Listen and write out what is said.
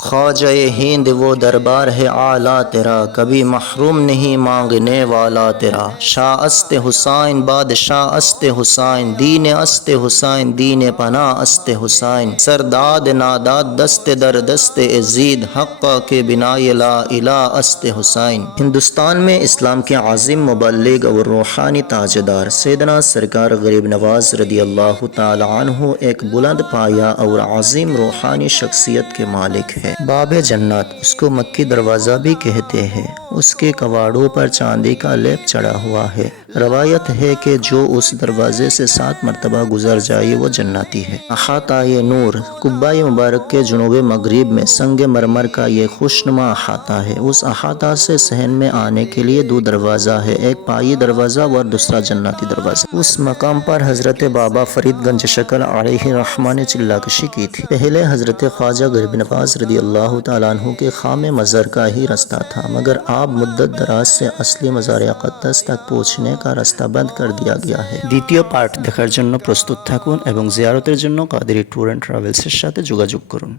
خواجہ ہند، وہ دربار ہے اعلیٰ تیرا، کبھی محروم نہیں مانگنے والا تیرا۔ شاہ است حسین، بادشاہ است حسین، دین است حسین، دین پناہ است حسین۔ سرداد ناداد، دست در دست عزید، حق کے بنا لا الہ است حسین۔ ہندوستان میں اسلام کے عظیم مبلغ اور روحانی تاجدار سیدنا سرکار غریب نواز رضی اللہ تعالی عنہ ایک بلند پایا اور عظیم روحانی شخصیت کے مالک ہے باب جنت، اس کو مکی دروازہ بھی کہتے ہیں۔ اس کے کواڑوں پر چاندی کا لیپ چڑھا ہوا ہے۔ روایت ہے کہ جو اس دروازے سے سات مرتبہ گزر جائے وہ جناتی ہے۔ احاطہ نور قبہ مبارک کے جنوب مغرب میں سنگ مرمر کا یہ خوشنما احاطہ ہے۔ اس احاطہ سے صحن میں آنے کے لیے دو دروازہ ہے ایک پائی دروازہ اور دوسرا جناتی دروازہ۔ اس مقام پر حضرت بابا فرید گنج شکر علیہ رحمہ نے چلا کشی کی تھی۔ پہلے حضرت خواجہ غریب نواز رضی اللہ تعالیٰ عنہ کے خام مزر کا ہی رستہ تھا مگر آپ مدت دراز سے اصلی مزار اقدس تک پہنچنے کا রাস্তা বন্ধ করে দেওয়া গিয়া হয় দ্বিতীয় পার্ট দেখার জন্য প্রস্তুত থাকুন এবং জিয়ারতের জন্য কাদেরি ট্যুর অ্যান্ড ট্রাভেলসের সাথে যোগাযোগ করুন